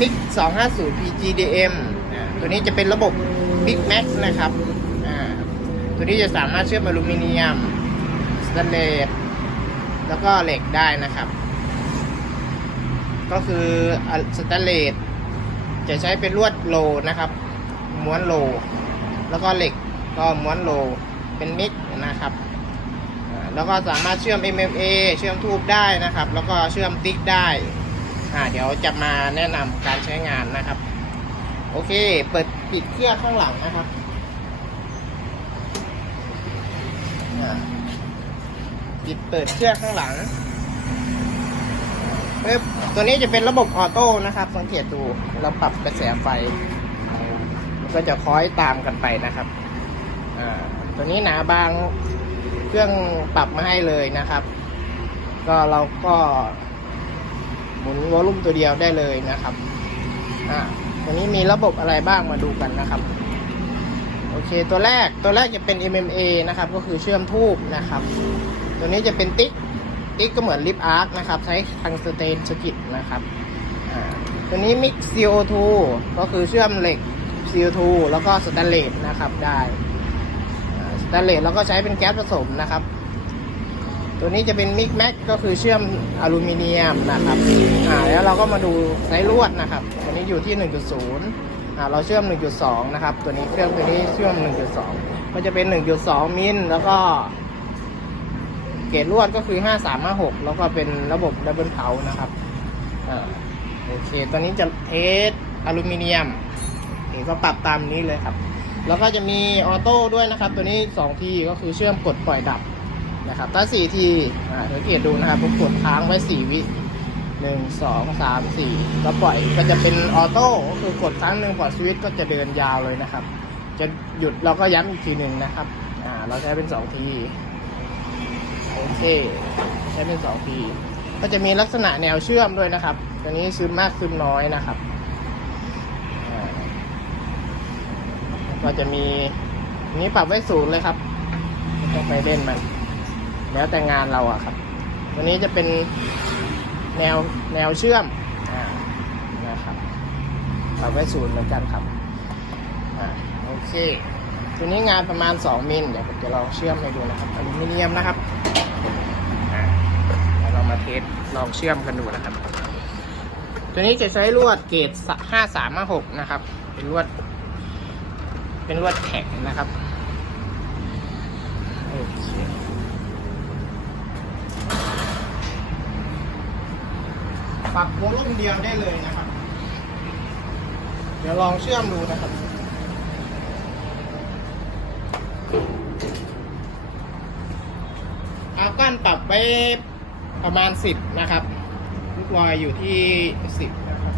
MIG 250 PGDM อ่าตัวนี้จะเป็นระบบ Big Max นะครับอ่าตัวนี้จะสามารถเชื่อมอลูมิเนียม สแตนเลส แล้วก็เหล็กได้นะครับ ก็คือสแตนเลสจะใช้เป็นลวดโลนะครับ ม้วนโล แล้วก็เหล็กก็ม้วนโล เป็นมิกนะครับอ่าแล้วก็สามารถเชื่อม MMA เชื่อมทูบได้นะครับ แล้วก็เชื่อมติ๊กได้ อ่าเดี๋ยวจะมาแนะนำการใช้งานนะครับ โอเค เปิดปิดเครื่องข้างหลังนะครับปิดเปิดเครื่องข้างหลังปึ๊บตัวนี้จะเป็นระบบออโต้นะครับ สังเกตดูเราปรับกระแสไฟ มันก็จะคล้อยตามกันไปนะครับอ่าตัวนี้หนาบางเครื่องปรับมาให้เลยนะครับ ก็เราก็ หมุนวอลลุ่มตัวเดียวได้เลยนะครับอ่าตัวนี้มีระบบอะไรบ้างมาดูกันนะครับ โอเคตัวแรกตัวแรกจะเป็น MMA นะครับ ก็คือเชื่อมทูบนะครับ ตัวนี้จะเป็นติ๊กติ๊กก็เหมือนลิปอาร์คนะครับ ใช้ทางสเตนสกิตนะครับอ่าตัวนี้ Mix CO2 ก็คือเชื่อมเหล็ก CO2 แล้วก็สแตนเลสนะครับได้สแตนเลสแล้วก็ใช้เป็นแก๊สผสมนะครับ ตัวนี้จะเป็นมิกแม็กก็คือเชื่อมอลูมิเนียมนะครับอ่าแล้วเราก็มาดูไซส์ลวดนะครับ ตัวนี้อยู่ที่ 1.0อ่าเราเชื่อม 1.2 นะครับ ตัวนี้เครื่องตัวนี้เชื่อม 1.2ก็จะเป็น 1.2 มิลแล้วก็ เกรดลวดก็คือ 5356 แล้วก็เป็นระบบดับเบิลเพานะครับอ่าโอเคตัวนี้จะเทสอลูมิเนียมนี่ก็ปรับตามนี้เลยครับ แล้วก็จะมีออโต้ด้วยนะครับ ตัวนี้2ทีก็คือเชื่อมกดปล่อยดับ นะครับถ้า4ทีอ่าสังเกตดูนะครับผมกดค้างไว้4วิหนึ่งสองสามสี่แล้วปล่อยก็จะเป็นออโต้ก็คือกดครั้งหนึ่งปล่อยสวิตช์ก็จะเดินยาวเลยนะครับ จะหยุดเราก็ย้ำอีกทีหนึ่งนะครับอ่าเราใช้เป็น2ทีโอเคใช้เป็น2ทีก็จะมีลักษณะแนวเชื่อมด้วยนะครับตัวนี้ซึมมากซึมน้อยนะครับอ่าก็จะมีนนี้ปรับไว้ศูนย์เลยครับไม่ต้องไปเล่นมัน แล้วแต่งานเราอะครับตัวนี้จะเป็นแนวแนวเชื่อมอนะครับปรับไว้ศูนย์เหมือนกันครับอโอเค ตัวนี้งานประมาณ 2 มิลเดี๋ยวผมจะลองเชื่อมให้ดูนะครับอลูมิเนียมนะครับอ่าเดี๋ยวเรามาเทสลองเชื่อมกันดูนะครับ ตัวนี้จะใช้ลวดเกรด5356 นะครับ เป็นลวด เป็นลวดแข็งนะครับโอเค ปรับโวลุ่มเดียวได้เลยนะครับ เดี๋ยวลองเชื่อมดูนะครับ เอาก้านปรับไว้ประมาณ 10 นะครับลูกวอยอยู่ที่ 10 นะครับ